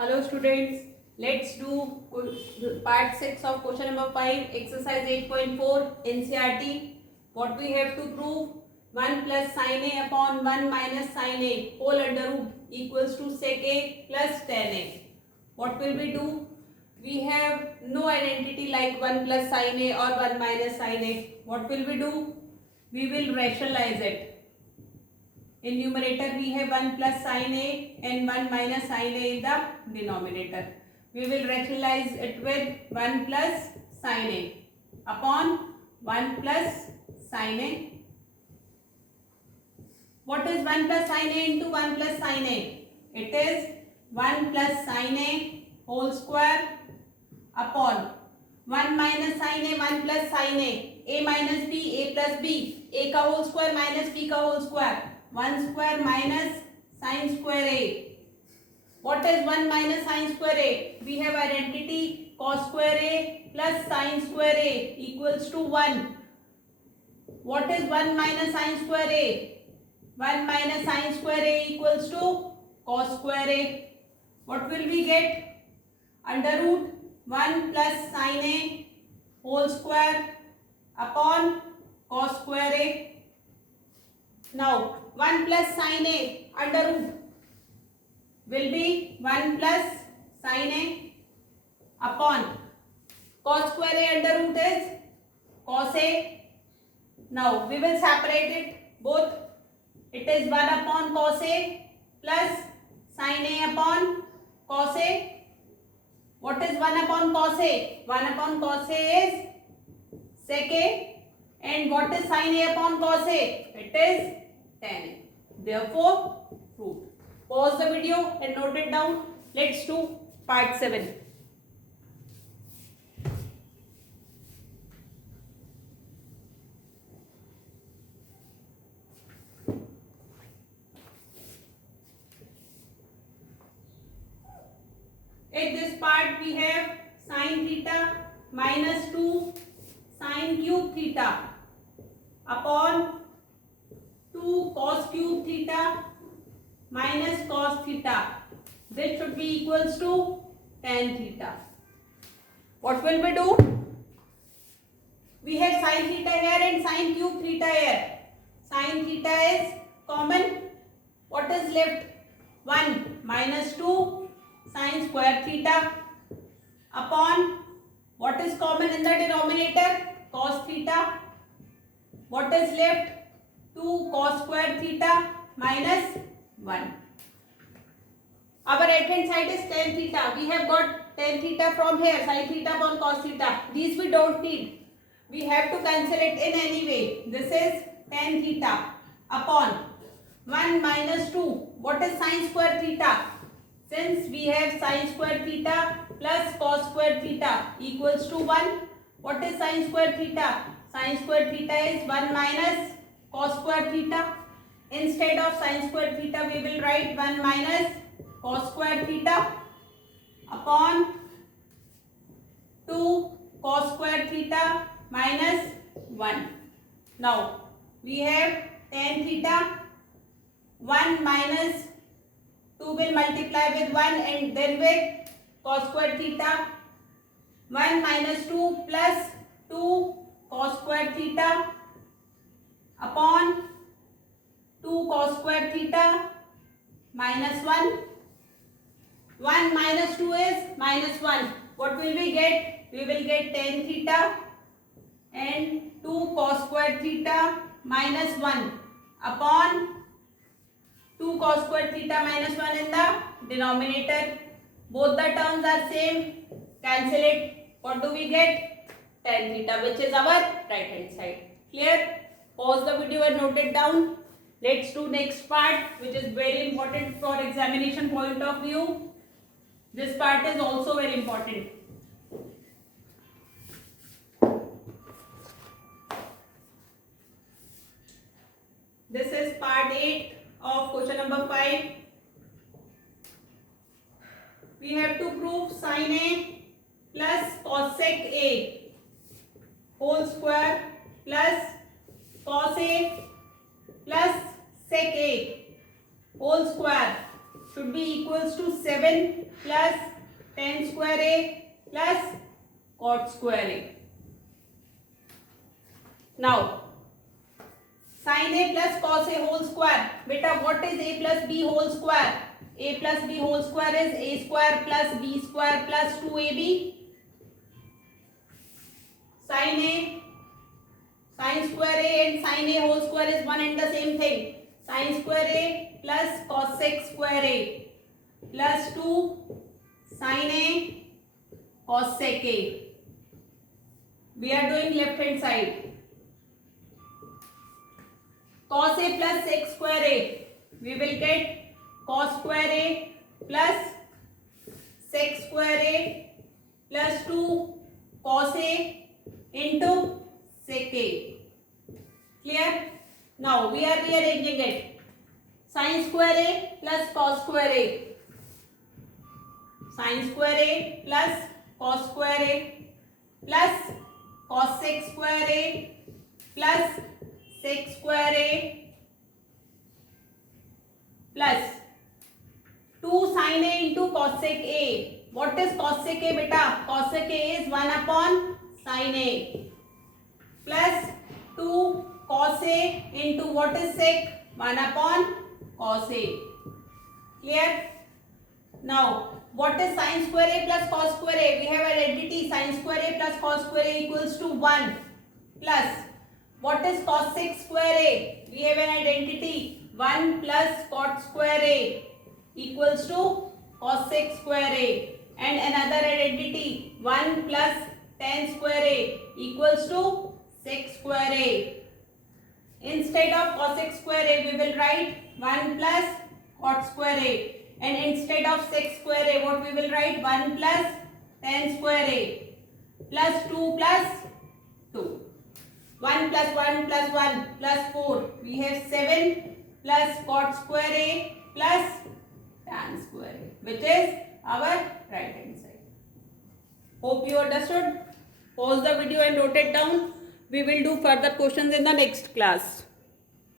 Hello students, let's do part 6 of question number 5, exercise 8.4 NCERT. What we have to prove? 1 plus sin A upon 1 minus sin A whole under root equals to sec A plus tan A. What will we do? We have no identity like 1 plus sin A or 1 minus sin A. What will we do? We will rationalize it. In numerator we have 1 plus sin A and 1 minus sin A in the denominator. We will rationalize it with 1 plus sin A upon 1 plus sin A. What is 1 plus sin A into 1 plus sin A? It is 1 plus sin A whole square upon 1 minus sin A, 1 plus sin A minus B, A plus B, A का whole square minus B का whole square. 1 square minus sin square A. What is 1 minus sin square A? We have identity cos square A plus sin square A equals to 1. What is 1 minus sin square A? 1 minus sin square A equals to cos square A. What will we get? Under root 1 plus sin A whole square upon cos square A. Now 1 plus sin A under root will be 1 plus sin A upon cos square A under root is cos A. Now we will separate it both. It is 1 upon cos A plus sin A upon cos A. What is 1 upon cos A? 1 upon cos A is sec A. And what is sin A upon cos A? It is tan A. Therefore, proved. Pause the video and note it down. Let's do part 7. In this part we have sin theta minus 2 sin cube theta upon 2 cos cube theta minus cos theta. This should be equals to tan theta. What will we do? We have sin theta here and sin cube theta here. Sin theta is common. What is left? 1 minus 2 sin square theta upon what is common in the denominator? Cos theta. What is left? 2 cos square theta minus 1. Our right hand side is tan theta. We have got tan theta from here, sin theta upon cos theta. These we don't need. We have to cancel it in any way. This is tan theta upon 1 minus 2. What is sin square theta? Since we have sin square theta plus cos square theta equals to 1. What is sin square theta? Sin square theta is 1 minus cos square theta. Instead of sin square theta we will write 1 minus cos square theta upon 2 cos square theta minus 1. Now we have tan theta. 1 minus 2 will multiply with 1 and then with cos square theta. 1 minus 2 plus 2 cos square theta upon 2 cos square theta minus 1. 1 minus 2 is minus 1. What will we get? We will get tan theta and 2 cos square theta minus 1 upon 2 cos square theta minus 1 in the denominator. Both the terms are same. Cancel it. What do we get? Tan theta, which is our right hand side. Clear? Pause the video and note it down. Let's do next part, which is very important for examination point of view. This part is also very important. This is part 8 of question number 5. We have to prove sin A plus cosec A whole square plus cos A plus sec A whole square should be equals to 7 plus tan square A plus cot square A. Now, sin A plus cos A whole square. Beta, what is A plus B whole square? A plus B whole square is A square plus B square plus 2AB. Sin A, sin square A and sin A whole square is one and the same thing. Sin square A plus cosec square A plus 2 sin A cosec A. We are doing left hand side. Cos A plus sec square A. We will get cos square A plus sec square A plus 2 cos A into sec A. Clear? Now we are rearranging it. Sin square A plus cos square A. Sin square A plus cos square A plus cosec square A plus sec square A plus 2 sin A into cosec A. What is cosec A, beta? Cosec A is 1 upon sin A plus 2 cos A into what is sec? 1 upon cos A. Clear? Now, what is sin square A plus cos square A? We have identity sin square A plus cos square A equals to 1 plus what is cosec square A? We have an identity 1 plus cot square A equals to cosec square A, and another identity 1 plus tan square A equals to sec square A. Instead of cosec square A, we will write 1 plus cot square A. And instead of sec square A, what we will write? 1 plus tan square A plus 2 plus 2. 1 plus 1 plus 1 plus 4. We have 7 plus cot square A plus tan square A, which is our right hand side. Hope you understood. Pause the video and note it down. We will do further questions in the next class.